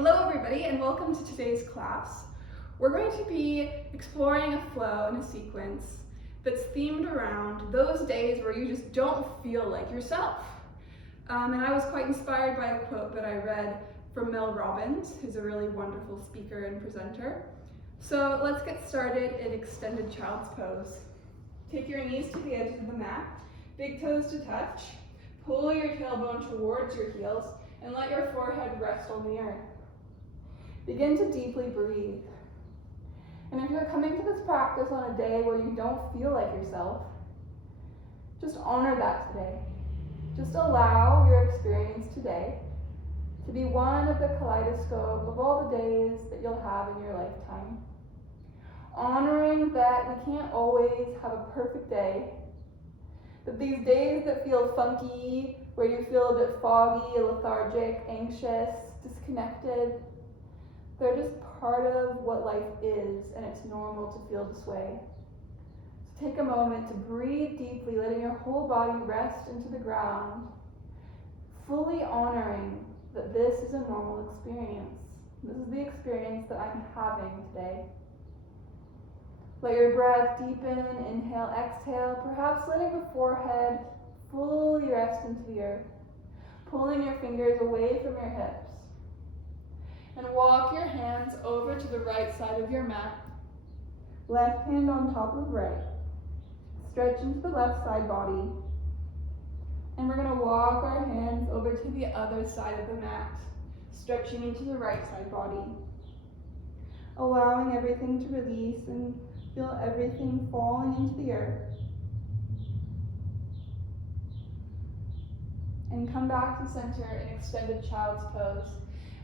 Hello everybody and welcome to today's class. We're going to be exploring a flow and a sequence that's themed around those days where you just don't feel like yourself. And I was quite inspired by a quote that I read from Mel Robbins, who's a really wonderful speaker and presenter. So let's get started in extended child's pose. Take your knees to the edge of the mat, big toes to touch, pull your tailbone towards your heels, and let your forehead rest on the earth. Begin to deeply breathe. And if you're coming to this practice on a day where you don't feel like yourself, just honor that today. Just allow your experience today to be one of the kaleidoscope of all the days that you'll have in your lifetime. Honoring that we can't always have a perfect day, that these days that feel funky, where you feel a bit foggy, lethargic, anxious, disconnected, they're just part of what life is, and it's normal to feel this way. So take a moment to breathe deeply, letting your whole body rest into the ground, fully honoring that this is a normal experience. This is the experience that I'm having today. Let your breath deepen, inhale, exhale, perhaps letting the forehead fully rest into the earth, pulling your fingers away from your hips. And walk your hands over to the right side of your mat. Left hand on top of right. Stretch into the left side body. And we're going to walk our hands over to the other side of the mat, stretching into the right side body. Allowing everything to release and feel everything falling into the earth. And come back to center in extended child's pose.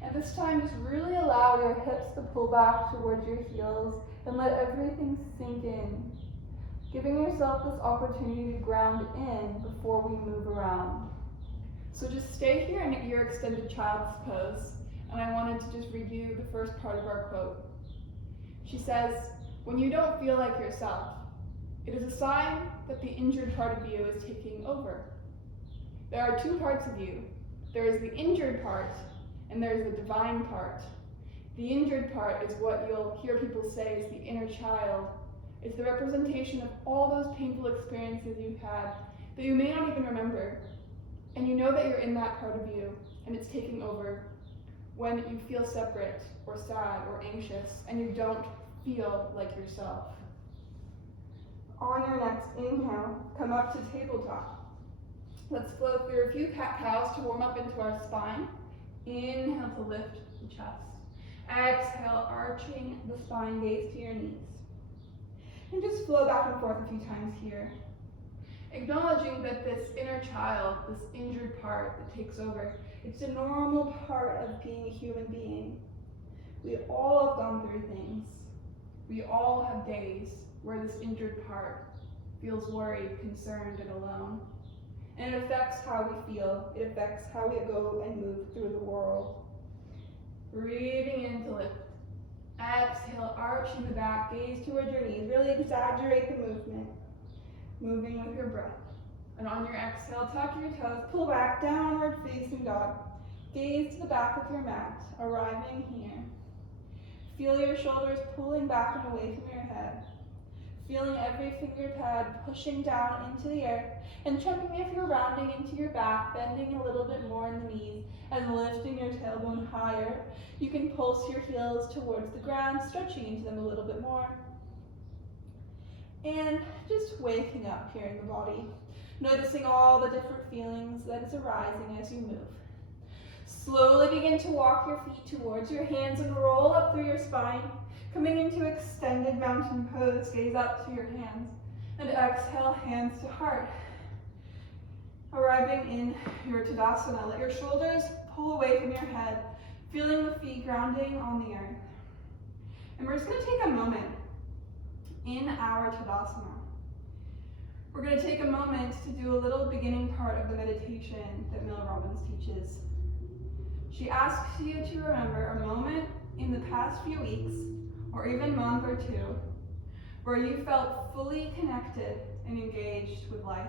And this time, just really allow your hips to pull back towards your heels and let everything sink in, giving yourself this opportunity to ground in before we move around. So just stay here in your extended child's pose, and I wanted to just read you the first part of our quote. She says, "When you don't feel like yourself, it is a sign that the injured part of you is taking over. There are two parts of you. There is the injured part, and there's the divine part. The injured part is what you'll hear people say is the inner child. It's the representation of all those painful experiences you've had that you may not even remember. And you know that you're in that part of you, and it's taking over when you feel separate or sad or anxious, and you don't feel like yourself." On your next inhale, come up to tabletop. Let's flow through a few cat-cows to warm up into our spine. Inhale to lift the chest. Exhale, arching the spine, gaze to your knees. And just flow back and forth a few times here. Acknowledging that this inner child, this injured part that takes over, it's a normal part of being a human being. We all have gone through things. We all have days where this injured part feels worried, concerned, and alone. And it affects how we feel. It affects how we go and move through the world. Breathing in to lift. Exhale, arching the back, gaze towards your knees. Really exaggerate the movement. Moving with your breath. And on your exhale, tuck your toes, pull back, downward facing dog. Gaze to the back of your mat, arriving here. Feel your shoulders pulling back and away from your head. Feeling every finger pad pushing down into the earth, and checking if you're rounding into your back, bending a little bit more in the knees, and lifting your tailbone higher. You can pulse your heels towards the ground, stretching into them a little bit more. And just waking up here in the body, noticing all the different feelings that is arising as you move. Slowly begin to walk your feet towards your hands and roll up through your spine. Coming into extended mountain pose, gaze up to your hands, and exhale, hands to heart. Arriving in your Tadasana, let your shoulders pull away from your head, feeling the feet grounding on the earth. And we're just going to take a moment in our Tadasana. We're going to take a moment to do a little beginning part of the meditation that Mel Robbins teaches. She asks you to remember a moment in the past few weeks, or even month or two, where you felt fully connected and engaged with life.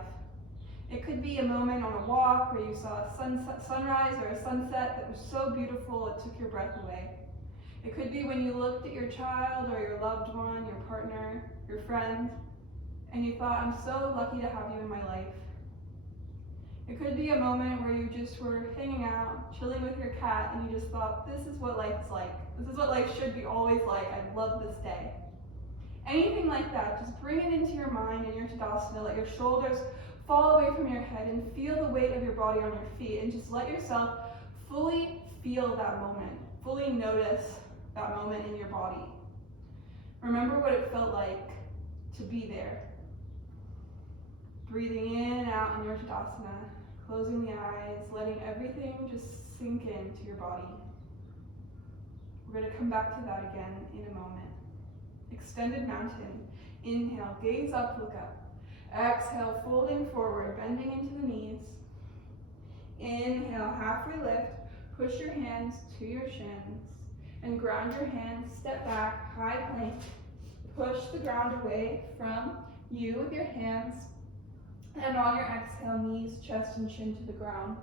It could be a moment on a walk where you saw a sunrise or a sunset that was so beautiful it took your breath away. It could be when you looked at your child or your loved one, your partner, your friend, and you thought, I'm so lucky to have you in my life. It could be a moment where you just were hanging out, chilling with your cat, and you just thought, this is what life is like. This is what life should be always like. I love this day. Anything like that, just bring it into your mind and your Tadasana. Let your shoulders fall away from your head and feel the weight of your body on your feet, and just let yourself fully feel that moment, fully notice that moment in your body. Remember what it felt like to be there. Breathing in and out in your Tadasana, closing the eyes, letting everything just sink into your body. We're going to come back to that again in a moment. Extended mountain. Inhale, gaze up, look up. Exhale, folding forward, bending into the knees. Inhale, halfway lift. Push your hands to your shins and ground your hands. Step back, high plank. Push the ground away from you with your hands. And on your exhale, knees, chest, and chin to the ground.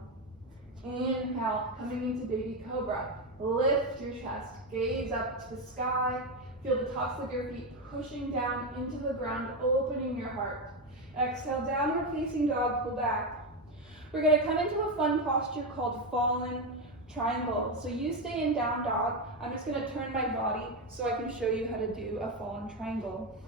Inhale, coming into baby cobra. Lift your chest, gaze up to the sky. Feel the tops of your feet pushing down into the ground, opening your heart. Exhale, downward facing dog, pull back. We're going to come into a fun posture called fallen triangle. So you stay in down dog. I'm just going to turn my body so I can show you how to do a fallen triangle.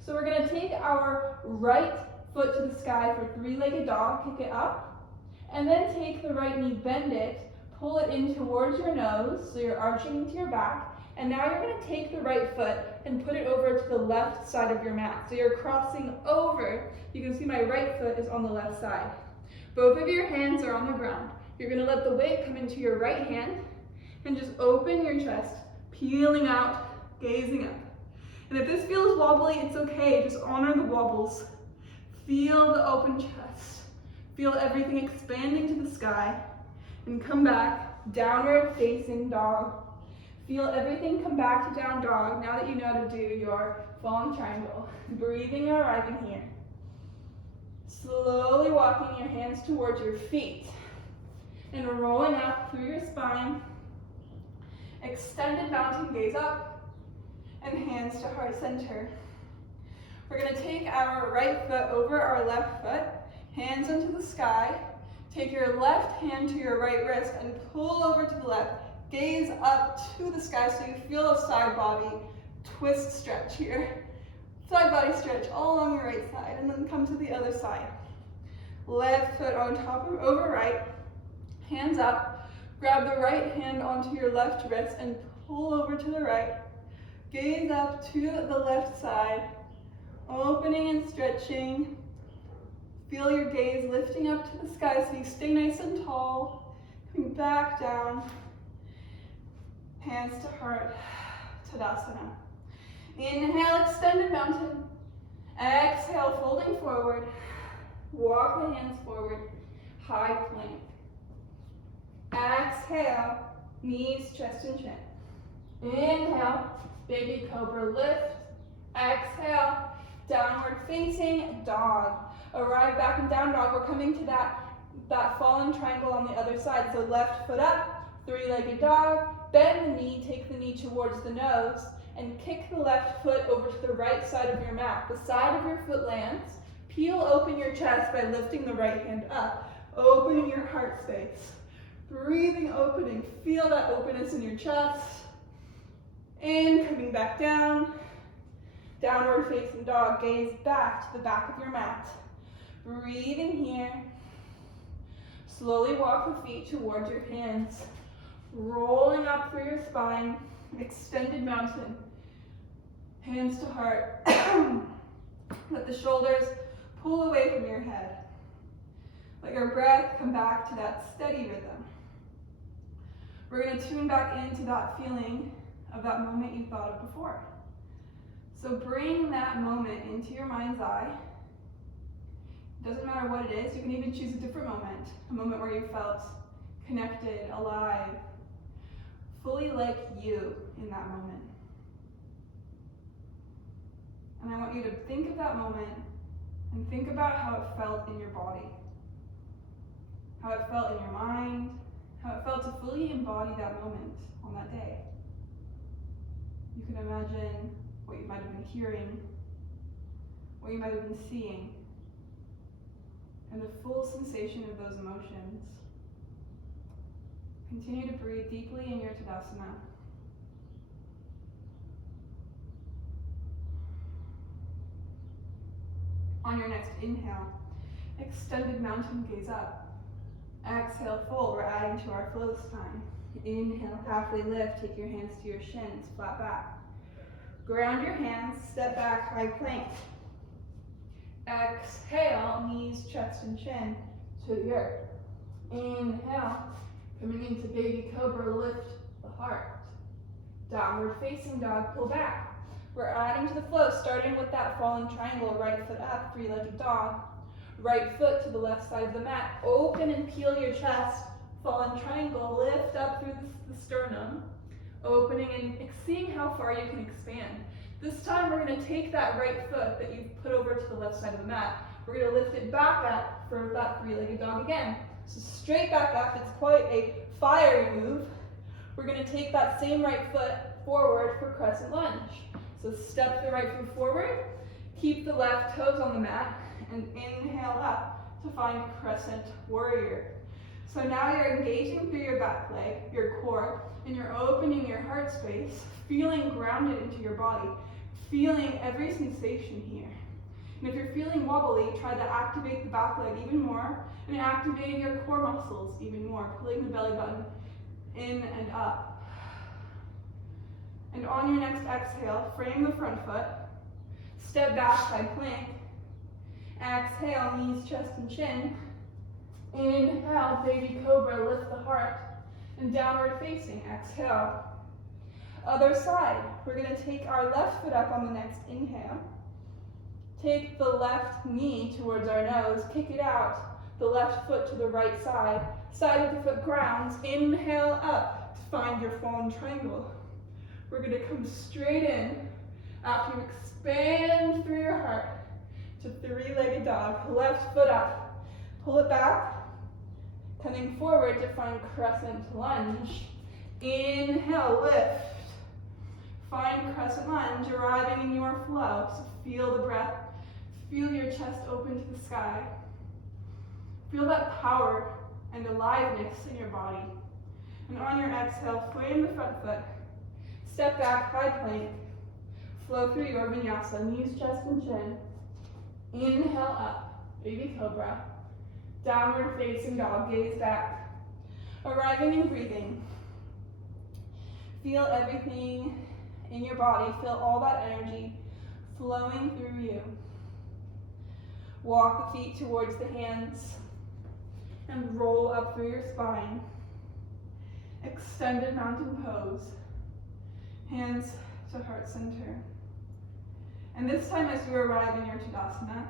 So we're going to take our right foot to the sky for three-legged dog, kick it up, and then take the right knee, bend it, pull it in towards your nose, so you're arching into your back, and now you're going to take the right foot and put it over to the left side of your mat. So you're crossing over. You can see my right foot is on the left side. Both of your hands are on the ground. You're going to let the weight come into your right hand and just open your chest, peeling out, gazing up. And if this feels wobbly, it's okay. Just honor the wobbles. Feel the open chest. Feel everything expanding to the sky. And come back, downward facing dog. Feel everything come back to down dog now that you know how to do your fallen triangle. Breathing and arriving here. Slowly walking your hands towards your feet. And rolling up through your spine. Extended mountain gaze up. And hands to heart center. We're going to take our right foot over our left foot, hands into the sky. Take your left hand to your right wrist and pull over to the left. Gaze up to the sky so you feel a side body twist stretch here. Side body stretch all along your right side, and then come to the other side. Left foot on top of over right. Hands up. Grab the right hand onto your left wrist and pull over to the right. Gaze up to the left side. Opening and stretching. Feel your gaze lifting up to the sky so you stay nice and tall. Coming back down. Hands to heart. Tadasana. Inhale, extended mountain. Exhale, folding forward. Walk the hands forward. High plank. Exhale, knees, chest, and chin. Inhale, baby cobra lift. Exhale, downward facing dog. Arrive back in down dog. We're coming to that fallen triangle on the other side. So left foot up, three-legged dog. Bend the knee, take the knee towards the nose, and kick the left foot over to the right side of your mat. The side of your foot lands. Peel open your chest by lifting the right hand up, opening your heart space. Breathing, opening. Feel that openness in your chest. And coming back down. Downward facing dog. Gaze back to the back of your mat. Breathing here. Slowly walk the feet towards your hands. Rolling up through your spine. Extended mountain. Hands to heart. Let the shoulders pull away from your head. Let your breath come back to that steady rhythm. We're going to tune back into that feeling of that moment you thought of before. So bring that moment into your mind's eye. It doesn't matter what it is. You can even choose a different moment. A moment where you felt connected, alive, fully like you in that moment. And I want you to think of that moment And think about how it felt in your body, how it felt in your mind, how it felt to fully embody that moment on that day. You can imagine what you might have been hearing, what you might have been seeing, and the full sensation of those emotions. Continue to breathe deeply in your Tadasana. On your next inhale, extended mountain gaze up. Exhale, fold. We're adding to our flow this time. Inhale, halfway lift. Take your hands to your shins, flat back. Ground your hands, step back, high plank. Exhale, knees, chest, and chin to the earth. Inhale, coming into baby cobra, lift the heart. Downward facing dog, pull back. We're adding to the flow, starting with that fallen triangle, right foot up, three-legged dog. Right foot to the left side of the mat. Open and peel your chest. Fallen triangle, lift up through the sternum. Opening and seeing how far you can expand. This time we're going to take that right foot that you've put over to the left side of the mat. We're going to lift it back up for that three-legged dog again. So straight back up, it's quite a fiery move. We're going to take that same right foot forward for crescent lunge. So step the right foot forward, keep the left toes on the mat, and inhale up to find crescent warrior. So now you're engaging through your back leg, your core, and you're opening your heart space, feeling grounded into your body, feeling every sensation here. And if you're feeling wobbly, try to activate the back leg even more, and activating your core muscles even more, pulling the belly button in and up. And on your next exhale, frame the front foot, step back, high plank. Exhale, knees, chest, and chin. Inhale, baby cobra, lift the heart. And downward facing, exhale. Other side, we're going to take our left foot up on the next inhale. Take the left knee towards our nose, kick it out. The left foot to the right side. Side of the foot grounds. Inhale up to find your fallen triangle. We're going to come straight in after you expand through your heart to three-legged dog. Left foot up. Pull it back. Coming forward to find crescent lunge. Inhale, lift. Find crescent lunge, arriving in your flow. So feel the breath. Feel your chest open to the sky. Feel that power and aliveness in your body. And on your exhale, frame the front foot. Step back, high plank. Flow through your vinyasa, knees, chest, and chin. Inhale up, baby cobra. Downward facing dog, gaze back. Arriving and breathing. Feel everything in your body. Feel all that energy flowing through you. Walk the feet towards the hands and roll up through your spine. Extended mountain pose. Hands to heart center. And this time as you arrive in your Tadasana,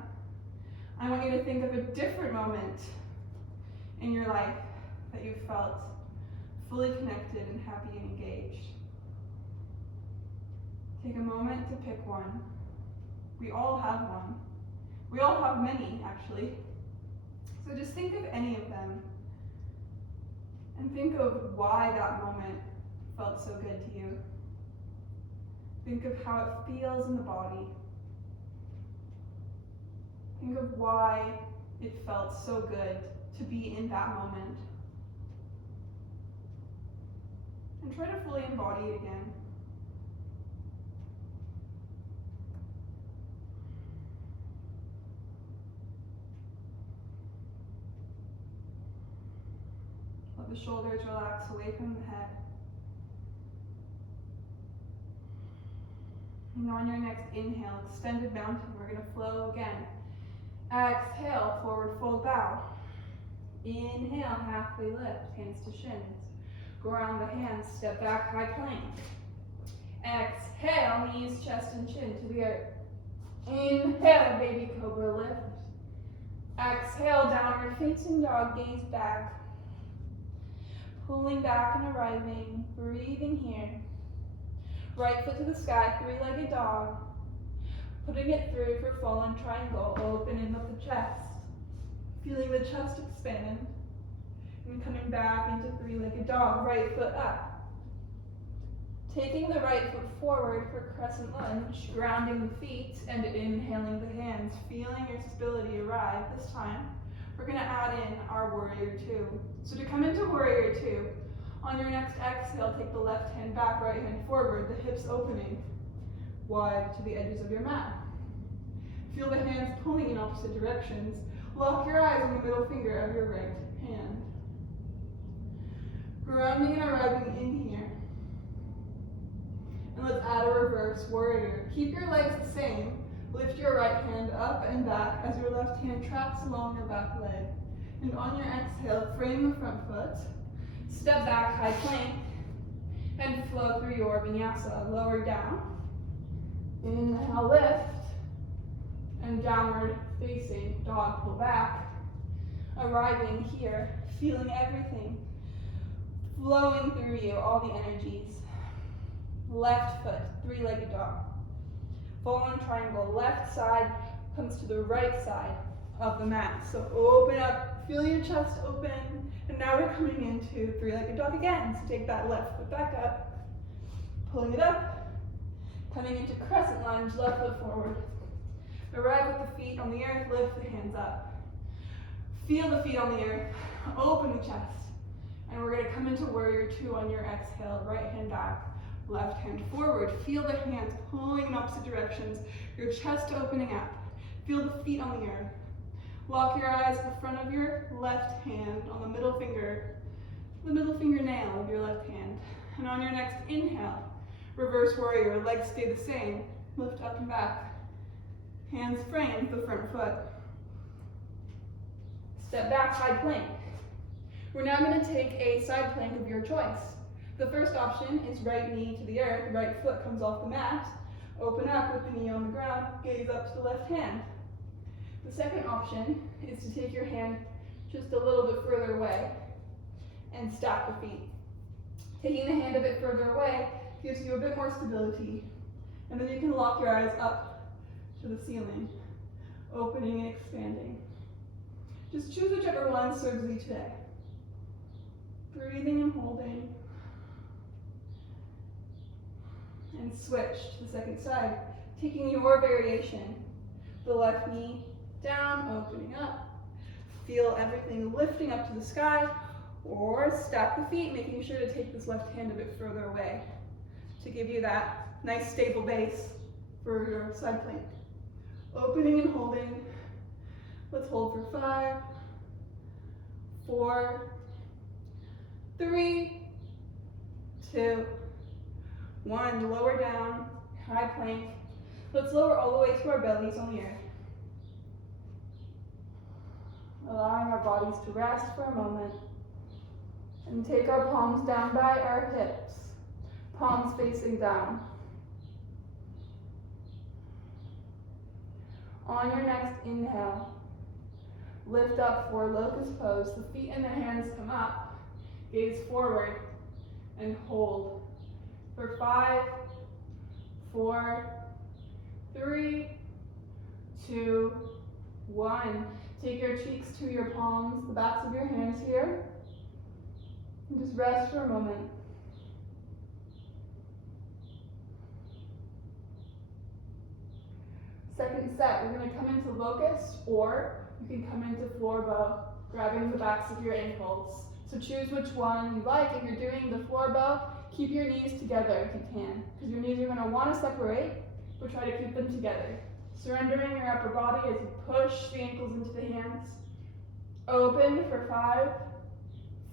I want you to think of a different moment in your life that you felt fully connected and happy and engaged. Take a moment to pick one. We all have one. We all have many, actually. So just think of any of them and think of why that moment felt so good to you. Think of how it feels in the body. Think of why it felt so good to be in that moment. And try to fully embody it again. Let the shoulders relax away from the head. And on your next inhale, extended mountain, we're going to flow again. Exhale, forward fold bow. Inhale, halfway lift, hands to shins. Ground the hands, step back, high plank. Exhale, knees, chest, and chin to the earth. Inhale, baby cobra lift. Exhale, downward facing dog, gaze back. Pulling back and arriving, breathing here. Right foot to the sky, three-legged dog. Putting it through for fallen triangle, opening up the chest. Feeling the chest expand. And coming back into three-legged dog, right foot up. Taking the right foot forward for crescent lunge, grounding the feet and inhaling the hands, feeling your stability arrive. This time, we're gonna add in our warrior two. So to come into warrior two, on your next exhale, take the left hand back, right hand forward, the hips opening wide to the edges of your mat. Feel the hands pulling in opposite directions. Lock your eyes on the middle finger of your right hand. Grounding and arriving in here. And let's add a reverse warrior. Keep your legs the same. Lift your right hand up and back as your left hand tracks along your back leg. And on your exhale, frame the front foot. Step back, high plank. And flow through your vinyasa. Lower down. Inhale, lift. And downward facing dog, pull back. Arriving here, feeling everything flowing through you, all the energies. Left foot, three-legged dog. Fallen triangle, left side comes to the right side of the mat. So open up, feel your chest open, and now we're coming into three-legged dog again. So take that left foot back up, pulling it up, coming into crescent lunge, left foot forward. Arrive with the feet on the earth, lift the hands up. Feel the feet on the earth, open the chest. And we're gonna come into warrior two on your exhale, right hand back, left hand forward. Feel the hands pulling in opposite directions, your chest opening up. Feel the feet on the earth. Lock your eyes in front of your left hand on the middle fingernail of your left hand. And on your next inhale, reverse warrior, legs stay the same. Lift up and back. Hands frame the front foot. Step back, side plank. We're now going to take a side plank of your choice. The first option is right knee to the earth, right foot comes off the mat. Open up with the knee on the ground, gaze up to the left hand. The second option is to take your hand just a little bit further away and stack the feet. Taking the hand a bit further away gives you a bit more stability. And then you can lock your eyes up to the ceiling, opening and expanding. Just choose whichever one serves you today. Breathing and holding. And switch to the second side, taking your variation. The left knee down, opening up. Feel everything lifting up to the sky, or stack the feet, making sure to take this left hand a bit further away to give you that nice stable base for your side plank. Opening and holding. Let's hold for 5, 4, 3, 2, 1. Lower down, high plank. Let's lower all the way to our bellies on the earth. Allowing our bodies to rest for a moment. And take our palms down by our hips, palms facing down. On your next inhale, lift up for locust pose. The feet and the hands come up, gaze forward, and hold. For 5, 4, 3, 2, 1. Take your cheeks to your palms, the backs of your hands here. And just rest for a moment. Second set, we're going to come into locust, or you can come into floor bow, grabbing the backs of your ankles. So choose which one you like. If you're doing the floor bow, keep your knees together if you can, because your knees are going to want to separate, but try to keep them together. Surrendering your upper body as you push the ankles into the hands. Open for 5,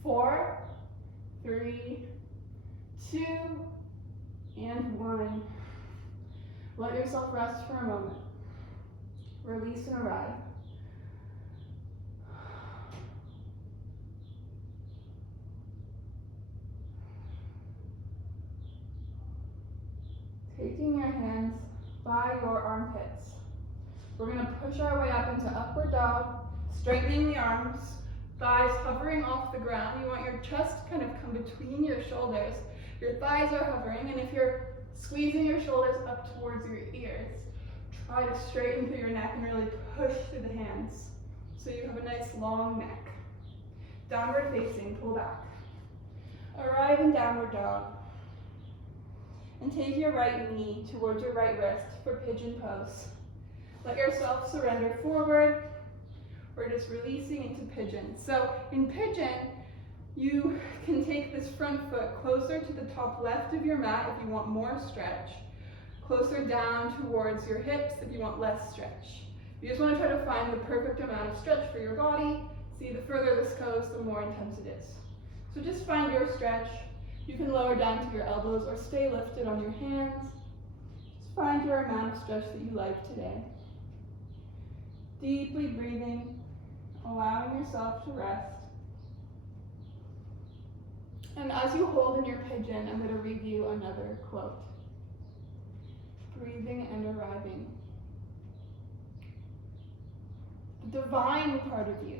4, 3, 2, and 1. Let yourself rest for a moment. Release and arrive. Taking your hands by your armpits. We're going to push our way up into upward dog, straightening the arms, thighs hovering off the ground. You want your chest kind of come between your shoulders. Your thighs are hovering, and if you're squeezing your shoulders up towards your ears, Try to straighten through your neck and really push through the hands so you have a nice long neck. Downward facing, pull back. Arrive in downward dog. And take your right knee towards your right wrist for pigeon pose. Let yourself surrender forward. We're just releasing into pigeon. So in pigeon, you can take this front foot closer to the top left of your mat if you want more stretch. Closer down towards your hips if you want less stretch. You just want to try to find the perfect amount of stretch for your body. See, the further this goes, the more intense it is. So just find your stretch. You can lower down to your elbows or stay lifted on your hands. Just find your amount of stretch that you like today. Deeply breathing, allowing yourself to rest. And as you hold in your pigeon, I'm going to read you another quote. Breathing and arriving. The divine part of you,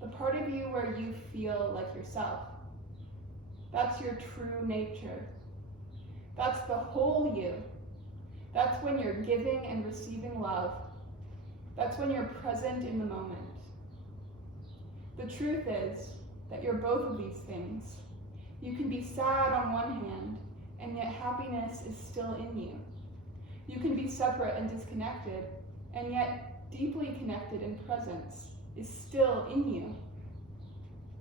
the part of you where you feel like yourself, that's your true nature. That's the whole you. That's when you're giving and receiving love. That's when you're present in the moment. The truth is that you're both of these things. You can be sad on one hand, and yet happiness is still in you. You can be separate and disconnected, and yet deeply connected in presence is still in you.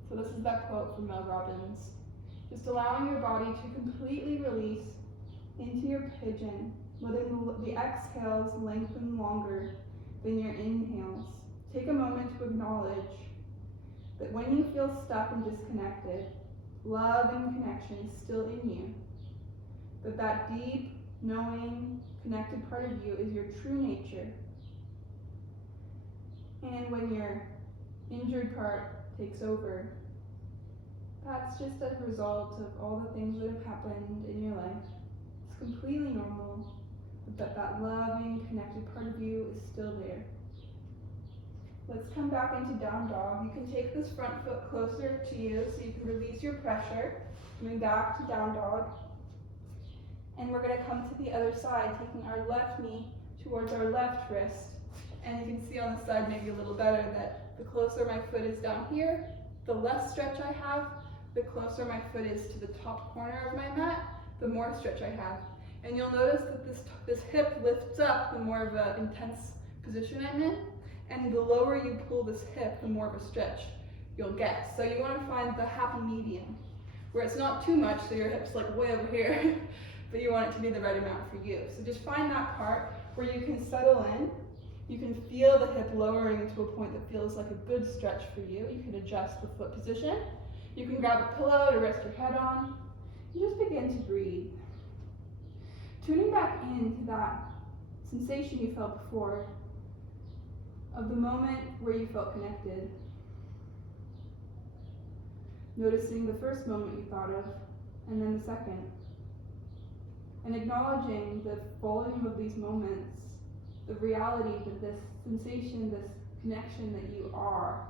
So this is that quote from Mel Robbins. Just allowing your body to completely release into your pigeon, letting the exhales lengthen longer than your inhales. Take a moment to acknowledge that when you feel stuck and disconnected, love and connection is still in you. That deep, knowing, connected part of you is your true nature. And when your injured part takes over, that's just a result of all the things that have happened in your life. It's completely normal, but that loving, connected part of you is still there. Let's come back into down dog. You can take this front foot closer to you so you can release your pressure. Coming back to down dog. And we're going to come to the other side, taking our left knee towards our left wrist. And you can see on the side maybe a little better that the closer my foot is down here, the less stretch I have. The closer my foot is to the top corner of my mat, the more stretch I have. And you'll notice that this hip lifts up the more of an intense position I'm in. And the lower you pull this hip, the more of a stretch you'll get. So you want to find the happy medium, where it's not too much, so your hip's like way over here, but you want it to be the right amount for you. So just find that part where you can settle in. You can feel the hip lowering to a point that feels like a good stretch for you. You can adjust the foot position. You can grab a pillow to rest your head on. You just begin to breathe. Tuning back into that sensation you felt before, of the moment where you felt connected. Noticing the first moment you thought of, and then the second. And acknowledging the volume of these moments, the reality that this sensation, this connection that you are,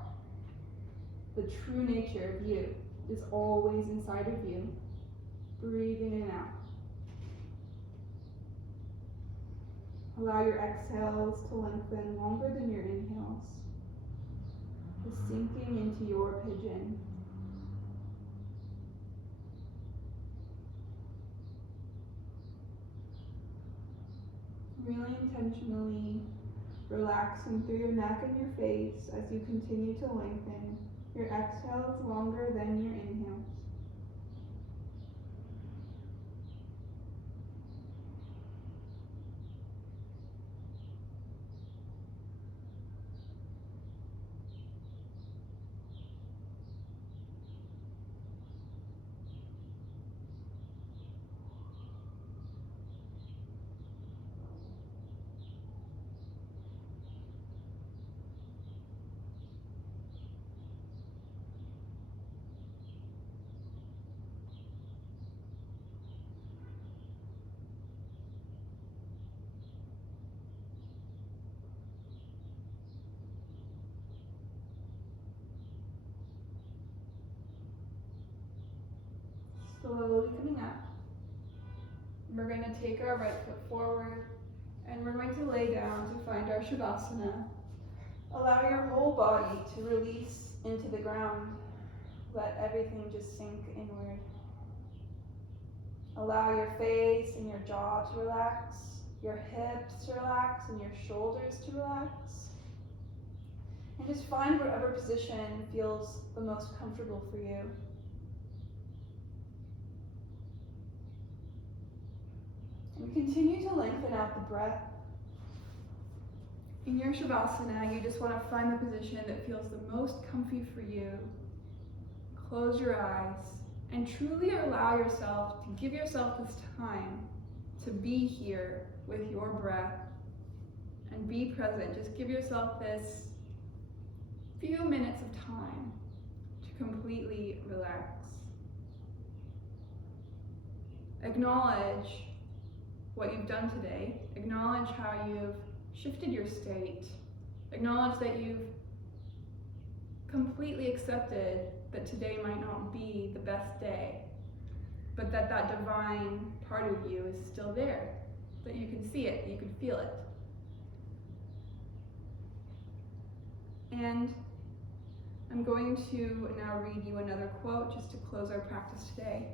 the true nature of you, is always inside of you. Breathing in and out. Allow your exhales to lengthen longer than your inhales. Just sinking into your pigeon. Really intentionally relaxing through your neck and your face as you continue to lengthen. Your exhales longer than your inhales. Slowly coming up. We're going to take our right foot forward And we're going to lay down to find our Shavasana. Allow your whole body to release into the ground. Let everything just sink inward. Allow your face and your jaw to relax, your hips to relax, and your shoulders to relax. And just find whatever position feels the most comfortable for you. And continue to lengthen out the breath. In your Shavasana, you just want to find the position that feels the most comfy for you. Close your eyes and truly allow yourself to give yourself this time to be here with your breath and be present. Just give yourself this few minutes of time to completely relax. Acknowledge what you've done today. Acknowledge how you've shifted your state. Acknowledge that you've completely accepted that today might not be the best day, but that divine part of you is still there, that you can see it, you can feel it. And I'm going to now read you another quote just to close our practice today.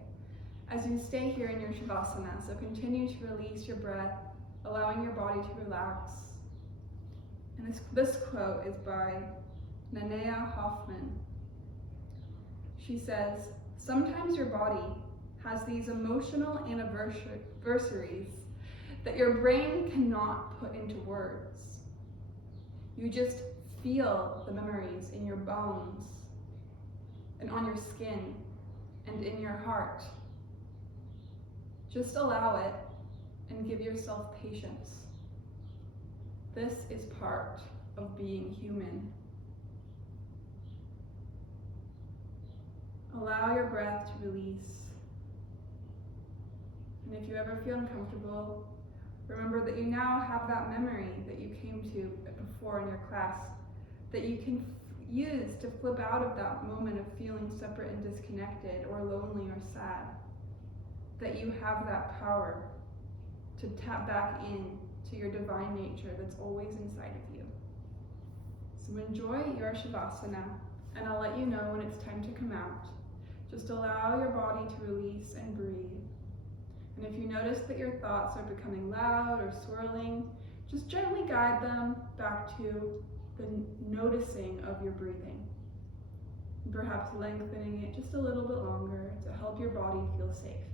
As you stay here in your Shavasana, so continue to release your breath, allowing your body to relax. And this quote is by Nanea Hoffman. She says, "Sometimes your body has these emotional anniversaries that your brain cannot put into words. You just feel the memories in your bones and on your skin and in your heart. Just allow it and give yourself patience. This is part of being human." Allow your breath to release. And if you ever feel uncomfortable, remember that you now have that memory that you came to before in your class that you can use to flip out of that moment of feeling separate and disconnected or lonely or sad. That you have that power to tap back in to your divine nature that's always inside of you. So enjoy your Shavasana, and I'll let you know when it's time to come out. Just allow your body to release and breathe. And if you notice that your thoughts are becoming loud or swirling, just gently guide them back to the noticing of your breathing. And perhaps lengthening it just a little bit longer to help your body feel safe.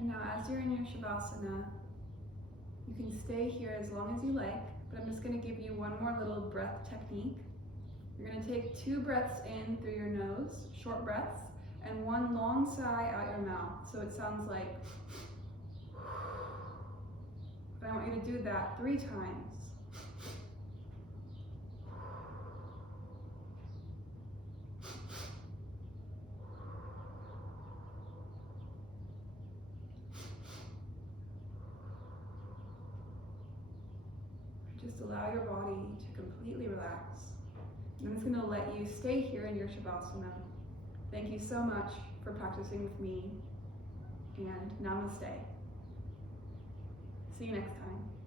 And now as you're in your Shavasana, you can stay here as long as you like, but I'm just going to give you one more little breath technique. You're going to take 2 breaths in through your nose, short breaths, and 1 long sigh out your mouth. So it sounds like, but I want you to do that 3 times. Just allow your body to completely relax. I'm just going to let you stay here in your Shavasana. Thank you so much for practicing with me, and namaste. See you next time.